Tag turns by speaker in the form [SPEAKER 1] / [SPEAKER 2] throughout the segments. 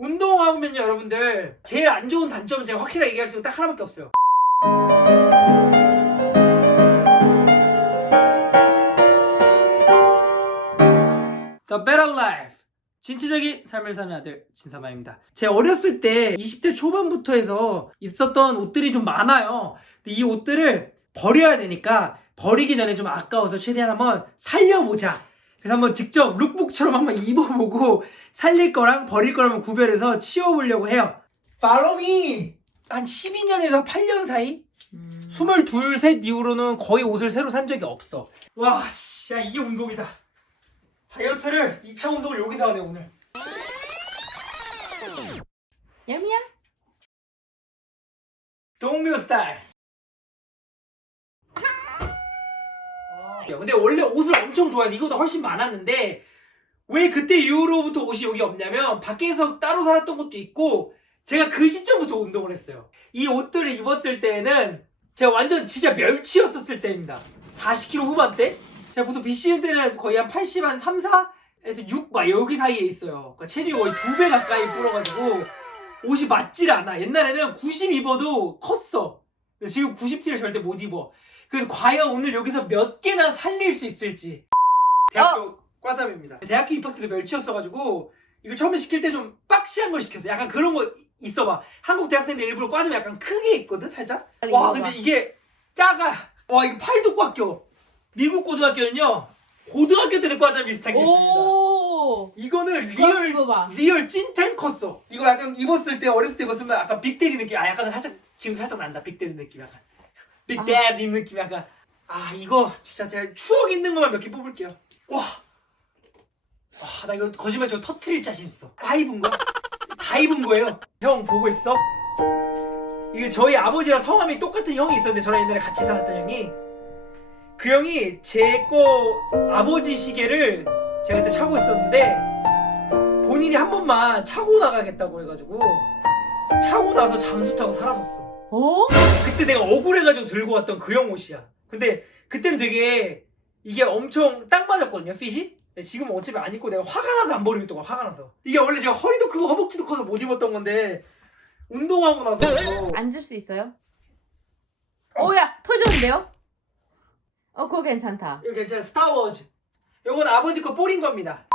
[SPEAKER 1] 운동하면요 여러분들 제일 안 좋은 단점은 제가 확실하게 얘기할 수 있는 딱 하나밖에 없어요. The Better Life. 진취적인 삶을 사는 아들 진사마입니다. 제 어렸을 때 20대 초반부터 해서 있었던 옷들이 좀 많아요. 근데 이 옷들을 버려야 되니까 버리기 전에 좀 아까워서 최대한 한번 살려보자 그래서 한번 직접 룩북처럼 한번 입어보고 살릴 거랑 버릴 거랑 구별해서 치워보려고 해요. Follow me! 한 12년에서 8년 사이? 22, 셋 이후로는 거의 옷을 새로 산 적이 없어. 와, 씨, 야, 이게 운동이다. 다이어트를 2차 운동을 여기서 하네, 오늘.
[SPEAKER 2] 얌얌.
[SPEAKER 1] 동묘 스타일. 근데 원래 옷을 엄청 좋아해. 이거보다 훨씬 많았는데 왜 그때 이후로부터 옷이 여기 없냐면 밖에서 따로 살았던 것도 있고 제가 그 시점부터 운동을 했어요. 이 옷들을 입었을 때는 제가 완전 진짜 멸치였었을 때입니다. 40kg 후반대? 제가 보통 BCN 때는 거의 한 80, 한 3, 4에서 6, 막 여기 사이에 있어요. 그러니까 체중이 거의 두 배 가까이 불어가지고 옷이 맞질 않아. 옛날에는 90 입어도 컸어. 근데 지금 90T를 절대 못 입어. 그래서 과연 오늘 여기서 몇 개나 살릴 수 있을지. 대학교 과잠입니다. 대학교 입학 때도 멸치였어가지고 이걸 처음에 시킬 때좀 박시한 걸 시켰어. 약간 그런 거 있어 봐. 한국 대학생들 일부러 과잠 약간 크게 입거든, 살짝.
[SPEAKER 2] 빨리
[SPEAKER 1] 와. 근데 이게 작아. 와, 이거 팔도 꽉 껴. 미국 고등학교는요, 고등학교 때도 과잠 비슷한 게 있습니다.
[SPEAKER 2] 오.
[SPEAKER 1] 이거는 리얼
[SPEAKER 2] 입어봐.
[SPEAKER 1] 리얼 찐텐 컸어. 이거 약간 입었을 때 어렸을 때 입었으면 약간 빅데리 느낌. 아 약간 살짝 지금 살짝 난다. 빅데리 느낌 약간. 빅데디 느낌 약간. 아 이거 진짜 제가 추억 있는 것만 몇 개 뽑을게요. 와. 와, 나 이거 거짓말 저거 터트릴 자신 있어. 다 입은 거야? 다 입은 거예요. 형 보고 있어? 이게 저희 아버지랑 성함이 똑같은 형이 있었는데 저랑 옛날에 같이 살았던 형이 그 형이 제 거 아버지 시계를 제가 그때 차고 있었는데 본인이 한 번만 차고 나가겠다고 해가지고 차고 나서 잠수 타고 사라졌어.
[SPEAKER 2] 어?
[SPEAKER 1] 그때 내가 억울해가지고 들고 왔던 그 형 옷이야. 근데 그때는 되게 이게 엄청 딱 맞았거든요, 핏이. 근데 지금은 어차피 안 입고 내가 화가 나서 안 버리고 있던 거야, 화가 나서. 이게 원래 제가 허리도 크고 허벅지도 커서 못 입었던 건데 운동하고 나서
[SPEAKER 2] 앉을 수 있어요? 오야 터졌는데요? 어 그거 괜찮다.
[SPEAKER 1] 이거 괜찮아 스타워즈 요건 아버지 거 뽀린 겁니다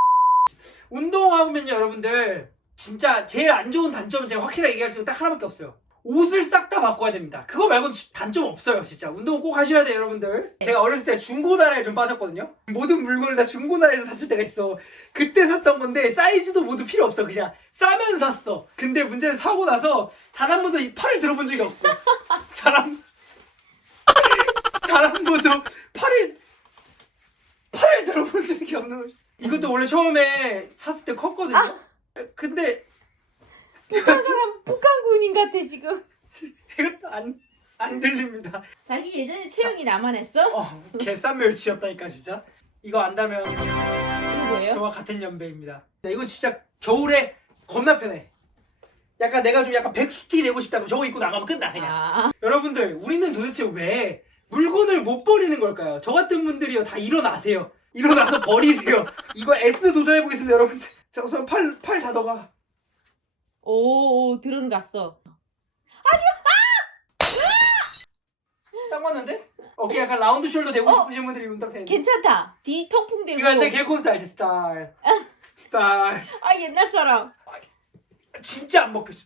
[SPEAKER 1] 운동하면요 여러분들 진짜 제일 안 좋은 단점은 제가 확실하게 얘기할 수 있는 딱 하나밖에 없어요 옷을 싹 다 바꿔야 됩니다. 그거 말고는 주- 단점 없어요 진짜. 운동 꼭 하셔야 돼요 여러분들. 제가 어렸을 때 중고나라에 좀 빠졌거든요. 모든 물건을 다 중고나라에서 샀을 때가 있어. 그때 샀던 건데 사이즈도 모두 필요 없어. 그냥 싸면 샀어. 근데 문제는 사고 나서 단 한 번도 이 팔을 들어본 적이 없어. 단한 단한 번도 팔을 팔을 들어본 적이 없는 옷. 이것도 원래 처음에 샀을 때 컸거든요. 근데
[SPEAKER 2] 북한 사람 북한 군인 같아 지금.
[SPEAKER 1] 이것도 안, 안 들립니다.
[SPEAKER 2] 자기 예전에 체형이 나만 했어?
[SPEAKER 1] 어, 개싼 멸치였다니까 진짜. 이거 안다면
[SPEAKER 2] 이거 뭐예요?
[SPEAKER 1] 저와 같은 연배입니다. 네, 이거 진짜 겨울에 겁나 편해. 약간 내가 좀 약간 백수티 내고 싶다면 저거 입고 나가면 끝나 그냥.
[SPEAKER 2] 아
[SPEAKER 1] 여러분들 우리는 도대체 왜 물건을 못 버리는 걸까요? 저 같은 분들이요 다 일어나세요. 일어나서 버리세요. 이거 S 도전해 보겠습니다, 여러분들. 자 우선 팔팔 닫아가.
[SPEAKER 2] 오, 오 들어갔어.
[SPEAKER 1] 딱 맞는데? 어깨 약간 라운드 숄더 되고
[SPEAKER 2] 어?
[SPEAKER 1] 싶으신 분들이 입으면 딱 되는데.
[SPEAKER 2] 괜찮다. 뒤 통풍 되고.
[SPEAKER 1] 이거 근데 개코 스타 알지? 스타일. 스타일.
[SPEAKER 2] 아 옛날 사람.
[SPEAKER 1] 진짜 안 먹겠어.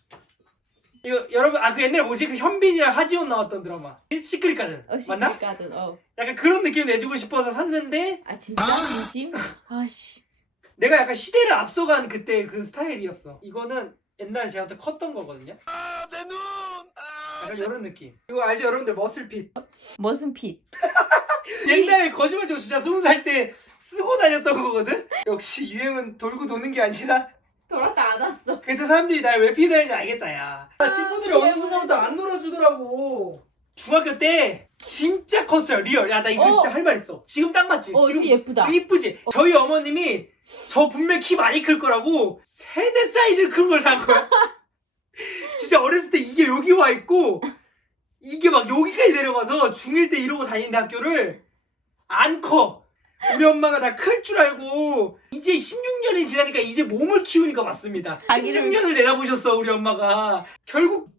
[SPEAKER 1] 이거 여러분 아 그 옛날에 뭐지? 그 현빈이랑 하지원 나왔던 드라마. 시크릿 가든.
[SPEAKER 2] 어,
[SPEAKER 1] 맞나?
[SPEAKER 2] 시크릿 어.
[SPEAKER 1] 약간 그런 느낌 내주고 싶어서 샀는데
[SPEAKER 2] 아 진짜 진심? 아씨.
[SPEAKER 1] 내가 약간 시대를 앞서간 그때 그 스타일이었어. 이거는 옛날에 제한테 컸던 거거든요. 약간 이런 느낌. 이거 알죠 여러분들 머슬핏.
[SPEAKER 2] 머슴 핏.
[SPEAKER 1] 옛날에 거짓말 치고 진짜 스무 살 때 쓰고 다녔던 거거든. 역시 유행은 돌고 도는 게 아니라
[SPEAKER 2] 돌았다 안 왔어.
[SPEAKER 1] 그때 사람들이 날 왜 피해 다니는지 알겠다 야. 아, 친구들이 어느. 순간부터 안 놀아주더라고. 중학교 때 진짜 컸어요 리얼. 야 나 이거
[SPEAKER 2] 어.
[SPEAKER 1] 진짜 할 말 있어. 지금 딱 맞지?
[SPEAKER 2] 어
[SPEAKER 1] 지금
[SPEAKER 2] 예쁘다.
[SPEAKER 1] 이쁘지? 저희 어머님이 저 분명 키 많이 클 거라고 세네 사이즈를 큰걸 산 거야. 진짜 어렸을 때 이게 여기 와 있고 이게 막 여기까지 내려가서 중1 때 이러고 다니는 학교를 안 커. 우리 엄마가 다 클 줄 알고 이제 16년이 지나니까 이제 몸을 키우니까 맞습니다.
[SPEAKER 2] 자기를-
[SPEAKER 1] 16년을 내다보셨어 우리 엄마가 결국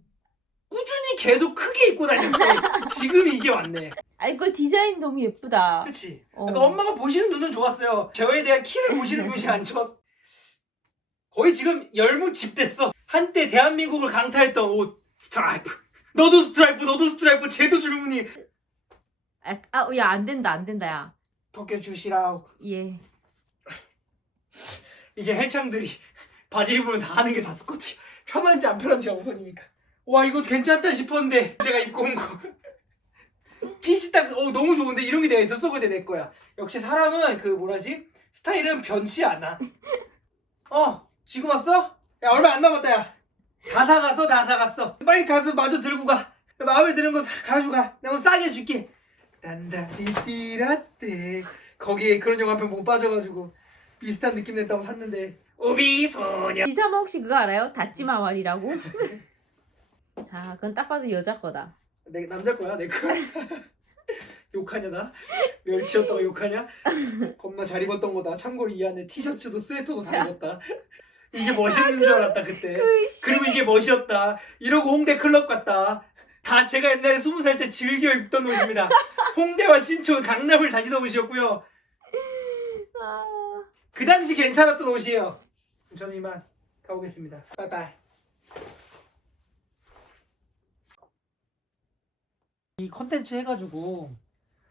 [SPEAKER 1] 꾸준히 계속 크게 입고 다녔어. 지금 이게 왔네.
[SPEAKER 2] 아니 그 디자인 너무 예쁘다.
[SPEAKER 1] 그치?
[SPEAKER 2] 어.
[SPEAKER 1] 그러니까 엄마가 보시는 눈은 좋았어요. 저에 대한 키를 보시는 눈이 안 좋았어. 거의 지금 열무집 됐어. 한때 대한민국을 강타했던 옷 스트라이프. 너도 스트라이프, 너도 스트라이프, 쟤도 줄무늬.
[SPEAKER 2] 아, 야안 된다 안 된다 야.
[SPEAKER 1] 벗겨주시라우.
[SPEAKER 2] 예.
[SPEAKER 1] 이게 헬창들이 바지 입으면 다 하는 게 다 스커트. 편한지 안 편한지가 우선이니까. 와 이거 괜찮다 싶었는데 제가 입고 온 거. 핏이 딱 어, 너무 좋은데 이런 게 내가 있었어 근데 내 거야. 역시 사람은 그 뭐라지 스타일은 변치 않아. 어 지금 왔어? 야 얼마 안 남았다 야. 다 사갔어 다 사갔어. 빨리 가서 마저 들고 가. 마음에 드는 거 사- 가져가. 내가 오늘 싸게 줄게. 단다디띠라떼 거기에 그런 영화 편 보고 빠져가지고 비슷한 느낌 냈다고 샀는데 우비 소녀
[SPEAKER 2] 기사마 혹시 그거 알아요? 다찌마왈이라고? 아 그건 딱 봐도 여자 거다.
[SPEAKER 1] 내 남자 거야 내 거. 욕하냐 나? 멸치였다가 욕하냐? 겁나 잘 입었던 거다. 참고로 이 안에 티셔츠도 스웨터도 잘 입었다. 이게 멋있는 줄 알았다 그때. 그리고 이게 멋이었다. 이러고 홍대 클럽 갔다. 다 제가 옛날에 스무 살 때 즐겨 입던 옷입니다. 홍대와 신촌, 강남을 다니던 옷이었고요.
[SPEAKER 2] 아,
[SPEAKER 1] 그 당시 괜찮았던 옷이에요. 저는 이만 가보겠습니다. 빠이빠이. 이 컨텐츠 해가지고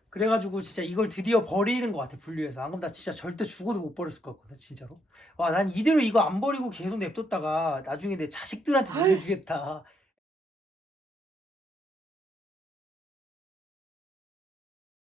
[SPEAKER 1] 그래가지고 진짜 이걸 드디어 버리는 것 같아 분류해서. 안 그럼 나 진짜 절대 죽어도 못 버렸을 것 같거든 진짜로. 와 난 이대로 이거 안 버리고 계속 냅뒀다가 나중에 내 자식들한테. 물려주겠다